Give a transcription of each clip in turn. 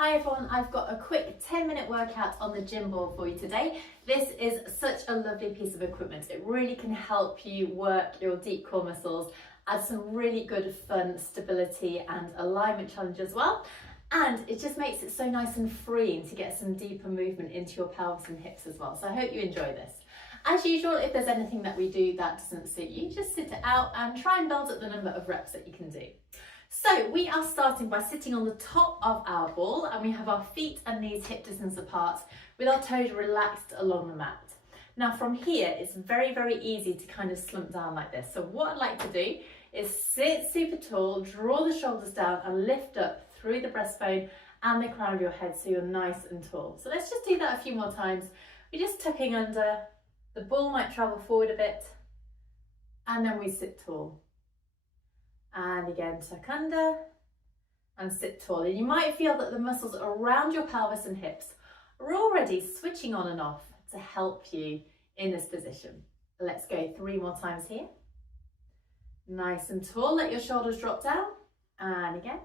Hi everyone, I've got a quick 10-minute workout on the gym ball for you today. This is such a lovely piece of equipment. It really can help you work your deep core muscles, add some really good fun stability and alignment challenge as well. And it just makes it so nice and freeing to get some deeper movement into your pelvis and hips as well. So I hope you enjoy this. As usual, if there's anything that we do that doesn't suit you, just sit it out and try and build up the number of reps that you can do. So we are starting by sitting on the top of our ball and we have our feet and knees hip distance apart with our toes relaxed along the mat. Now from here, it's very, very easy to kind of slump down like this. So what I'd like to do is sit super tall, draw the shoulders down and lift up through the breastbone and the crown of your head so you're nice and tall. So let's just do that a few more times. We're just tucking under, the ball might travel forward a bit and then we sit tall. And again, tuck under and sit tall. And you might feel that the muscles around your pelvis and hips are already switching on and off to help you in this position. Let's go 3 more times here. Nice and tall, let your shoulders drop down. And again.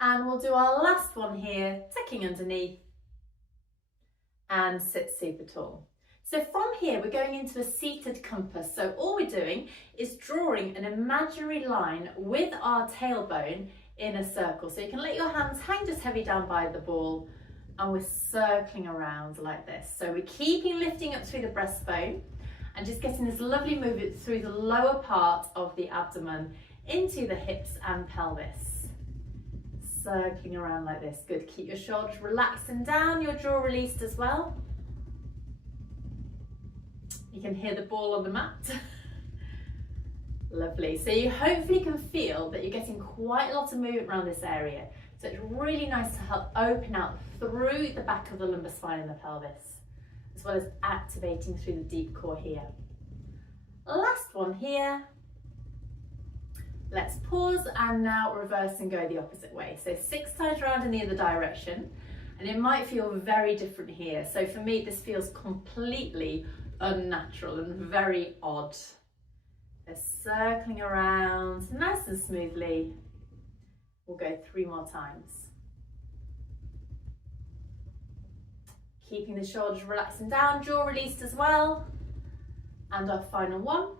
And we'll do our last one here, tucking underneath and sit super tall. So from here, we're going into a seated compass. So all we're doing is drawing an imaginary line with our tailbone in a circle. So you can let your hands hang just heavy down by the ball and we're circling around like this. So we're keeping lifting up through the breastbone and just getting this lovely movement through the lower part of the abdomen into the hips and pelvis. Circling around like this. Good. Keep your shoulders relaxed and down, your jaw released as well. You can hear the ball on the mat. Lovely. So you hopefully can feel that you're getting quite a lot of movement around this area. So it's really nice to help open out through the back of the lumbar spine and the pelvis, as well as activating through the deep core here. Last one here. Let's pause and now reverse and go the opposite way. So 6 times around in the other direction. And it might feel very different here. So for me, this feels completely unnatural and very odd. They're circling around nice and smoothly. We'll go 3 more times. Keeping the shoulders relaxed and down, jaw released as well. And our final one.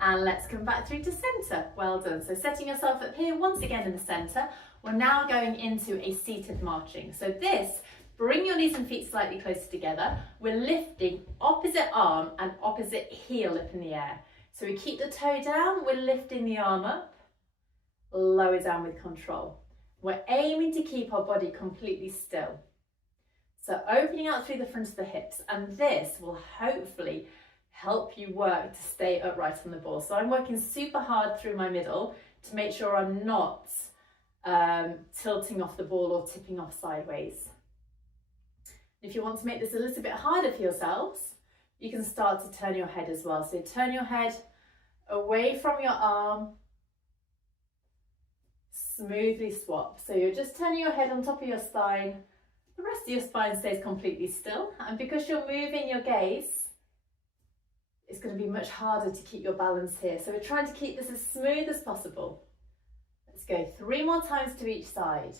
And let's come back through to center. Well done. So setting yourself up here once again in the center. We're now going into a seated marching. So this, bring your knees and feet slightly closer together. We're lifting opposite arm and opposite heel up in the air. So we keep the toe down, we're lifting the arm up, lower down with control. We're aiming to keep our body completely still. So opening out through the front of the hips, and this will hopefully help you work to stay upright on the ball. So I'm working super hard through my middle to make sure I'm not tilting off the ball or tipping off sideways. If you want to make this a little bit harder for yourselves, you can start to turn your head as well. So turn your head away from your arm, smoothly swap. So you're just turning your head on top of your spine. The rest of your spine stays completely still. And because you're moving your gaze, it's going to be much harder to keep your balance here. So we're trying to keep this as smooth as possible. Let's go 3 more times to each side.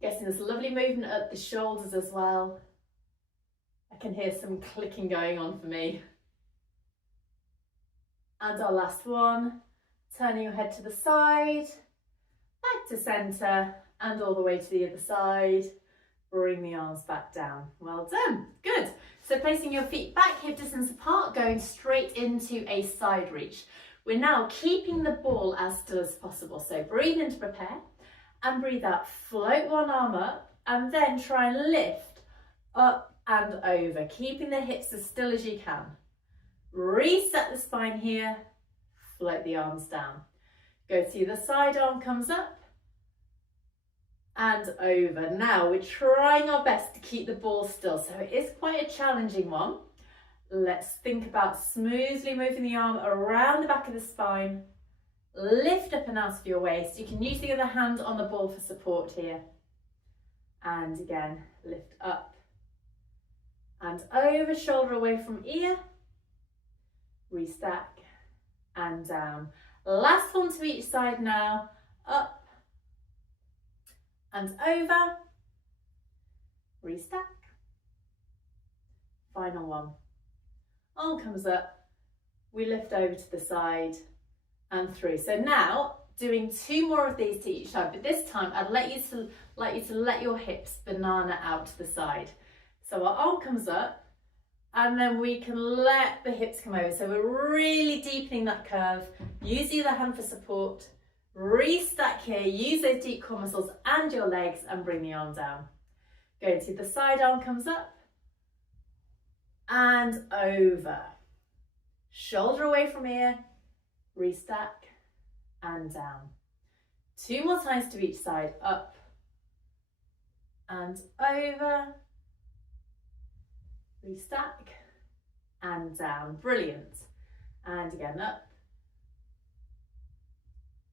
Getting this lovely movement up the shoulders as well. I can hear some clicking going on for me. And our last one, turning your head to the side, back to center, and all the way to the other side. Bring the arms back down. Well done. Good. So placing your feet back, hip distance apart, going straight into a side reach. We're now keeping the ball as still as possible. So breathe in to prepare and breathe out. Float one arm up and then try and lift up and over, keeping the hips as still as you can. Reset the spine here. Float the arms down. Go to the side, arm comes up and over. Now we're trying our best to keep the ball still, so it is quite a challenging one. Let's think about smoothly moving the arm around the back of the spine. Lift up and out of your waist. You can use the other hand on the ball for support here. And again, lift up and over, shoulder away from ear. Restack and down. Last one to each side now, up and over, restack. Final one. Arm comes up, we lift over to the side and through. So now doing 2 more of these to each side, but this time I'd like you to let your hips banana out to the side. So our arm comes up and then we can let the hips come over. So we're really deepening that curve. Use the other hand for support. Restack here, use those deep core muscles and your legs and bring the arm down. Go to the side, arm comes up and over. Shoulder away from ear, restack and down. 2 more times to each side, up and over, restack and down. Brilliant. And again, up,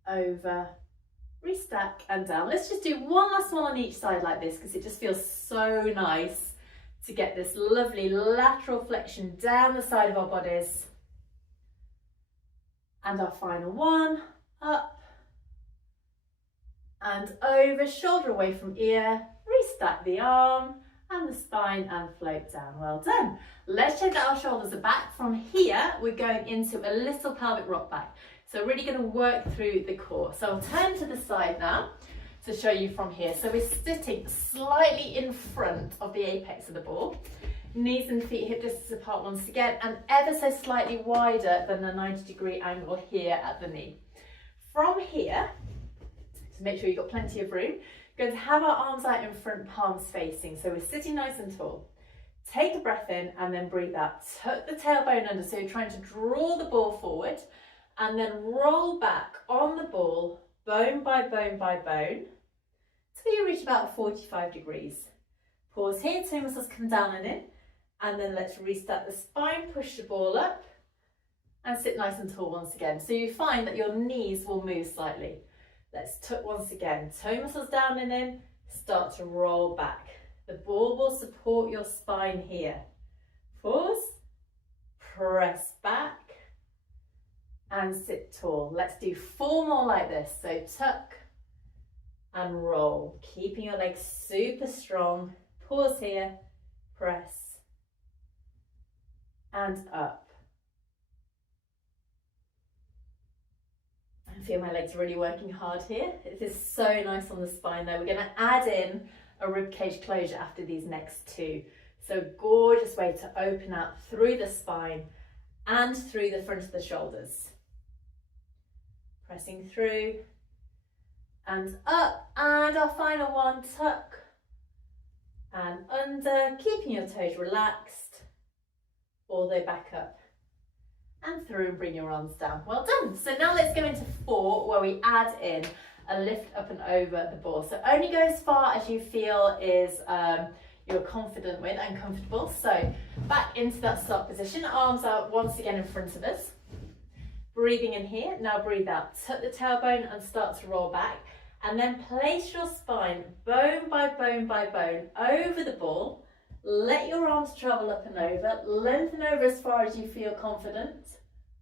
over, restack and down. Let's just do one last one on each side like this, because it just feels so nice to get this lovely lateral flexion down the side of our bodies. And our final one, up and over, shoulder away from ear, restack the arm and the spine and float down. Well done. Let's check that our shoulders are back. From here, we're going into a little pelvic rock back. So really going to work through the core. So I'll turn to the side now to show you from here. So we're sitting slightly in front of the apex of the ball. Knees and feet hip distance apart once again, and ever so slightly wider than the 90-degree angle here at the knee. From here, to make sure you've got plenty of room, we're going to have our arms out in front, palms facing. So we're sitting nice and tall. Take a breath in and then breathe out. Tuck the tailbone under, so you're trying to draw the ball forward and then roll back on the ball, bone by bone by bone, till you reach about 45 degrees. Pause here, 2 muscles come down and in. And then let's restart the spine, push the ball up and sit nice and tall once again. So you find that your knees will move slightly. Let's tuck once again, toe muscles down and in, start to roll back. The ball will support your spine here. Pause, press back and sit tall. Let's do 4 more like this. So tuck and roll, keeping your legs super strong. Pause here, press and up. I feel my legs really working hard here. It is so nice on the spine though. We're going to add in a ribcage closure after these next 2. So gorgeous way to open out through the spine and through the front of the shoulders. Pressing through and up, and our final one, tuck and under, keeping your toes relaxed. All the way back up and through and bring your arms down. Well done. So now let's go into 4 where we add in a lift up and over the ball. So only go as far as you feel is you're confident with and comfortable. So back into that start position, arms out once again in front of us. Breathing in here, now breathe out. Tuck the tailbone and start to roll back. And then place your spine bone by bone by bone over the ball. Let your arms travel up and over, lengthen over as far as you feel confident,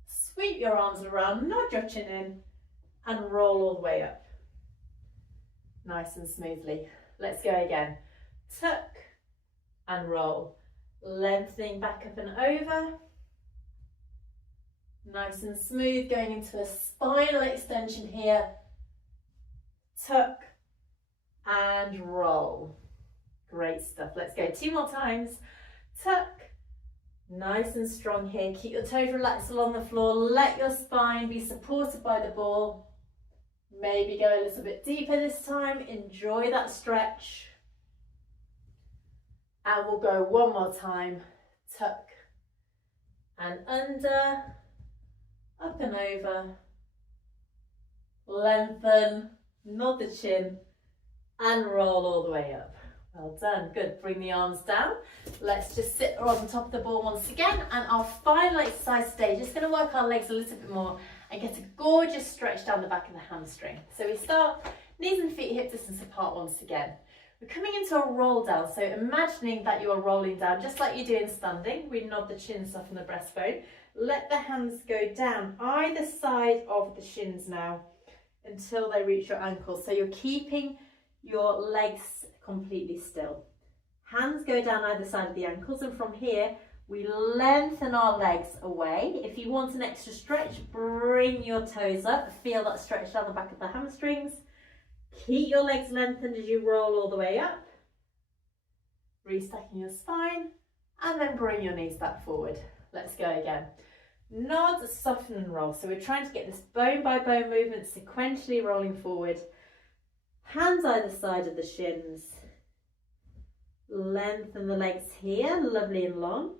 sweep your arms around, nod your chin in and roll all the way up. Nice and smoothly. Let's go again. Tuck and roll, lengthening back up and over. Nice and smooth, going into a spinal extension here. Tuck and roll. Great stuff. Let's go 2 more times. Tuck, nice and strong here. Keep your toes relaxed along the floor. Let your spine be supported by the ball. Maybe go a little bit deeper this time. Enjoy that stretch. And we'll go 1 more time. Tuck and under, up and over. Lengthen, nod the chin and roll all the way up. Well done, good. Bring the arms down. Let's just sit on top of the ball once again, and our final exercise today, just going to work our legs a little bit more and get a gorgeous stretch down the back of the hamstring. So we start knees and feet hip distance apart once again. We're coming into a roll down, so imagining that you are rolling down just like you do in standing. We nod the chin, soften the breastbone. Let the hands go down either side of the shins now until they reach your ankles. So you're keeping your legs completely still. Hands go down either side of the ankles, and from here we lengthen our legs away. If you want an extra stretch, bring your toes up. Feel that stretch down the back of the hamstrings. Keep your legs lengthened as you roll all the way up. Restacking your spine, and then bring your knees back forward. Let's go again. Nod, soften and roll. So we're trying to get this bone by bone movement sequentially rolling forward. Hands either side of the shins. Lengthen the legs here, lovely and long.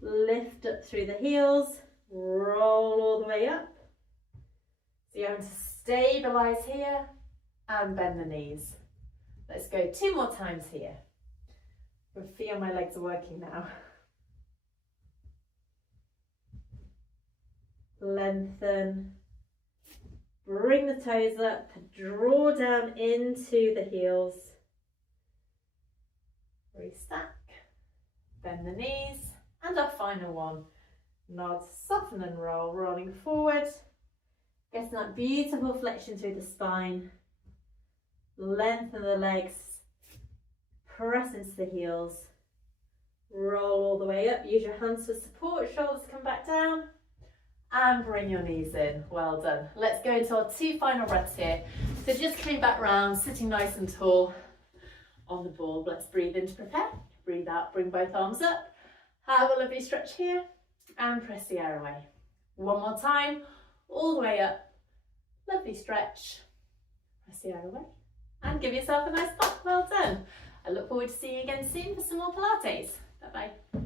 Lift up through the heels, roll all the way up. So you're going to stabilise here and bend the knees. Let's go 2 more times here. I feel my legs are working now. Lengthen, bring the toes up, draw down into the heels, restack, bend the knees, and our final one. Nod, soften and roll, rolling forward, getting that beautiful flexion through the spine, lengthen the legs, press into the heels, roll all the way up, use your hands for support, shoulders come back down, and bring your knees in. Well done. Let's go into our 2 final breaths here. So just coming back round, sitting nice and tall on the ball. Let's breathe in to prepare. Breathe out, bring both arms up. Have a lovely stretch here and press the air away. One more time, all the way up. Lovely stretch. Press the air away and give yourself a nice pop. Well done. I look forward to seeing you again soon for some more Pilates. Bye bye.